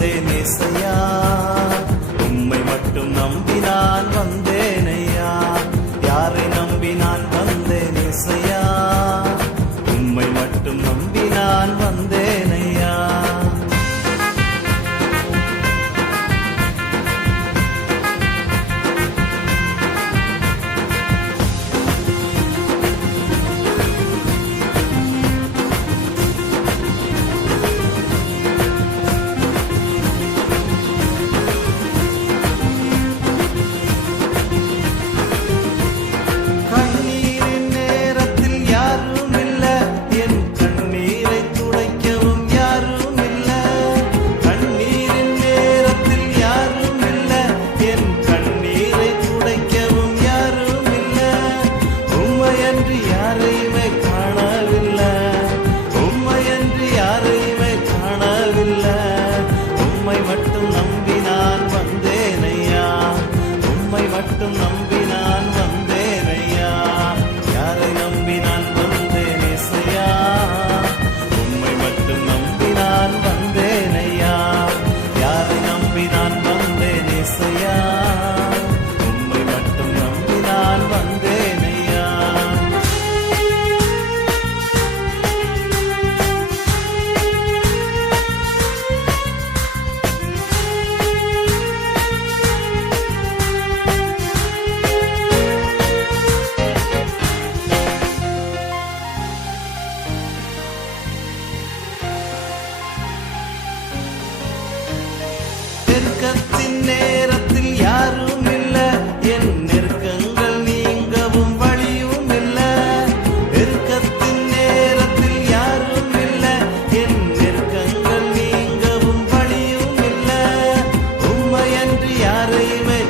வந்தேன் ஏசையா, உம்மை மட்டும் நம்பி நான் வந்தேனையா. யாரை நம்பி நான் வந்தேன் ஏசையா, உம்மை மட்டும் நம்பி நான் வந்தேனையா. மட்டும் நம்பி நான் வந்தேனையா. யாரை நம்பி நான் வந்தேன் ஏசையா, உம்மை மட்டும் நம்பி நான் வந்தேனையா. யாரை நம்பி நான் வந்தேன் ஏசையா, உம்மை மட்டும் நம்பி நான் வந்தேனையா. நெருக்கத்தின் நேரத்தில் யாரும் இல்ல, என் நெருக்கங்கள் நீங்கவும் வழியும் இல்ல. நெருக்கத்தின் நேரத்தில் யாரும் இல்ல, என் நெருக்கங்கள் நீங்கவும் வழியும் இல்ல. உம்மையன்றி யாரையுமே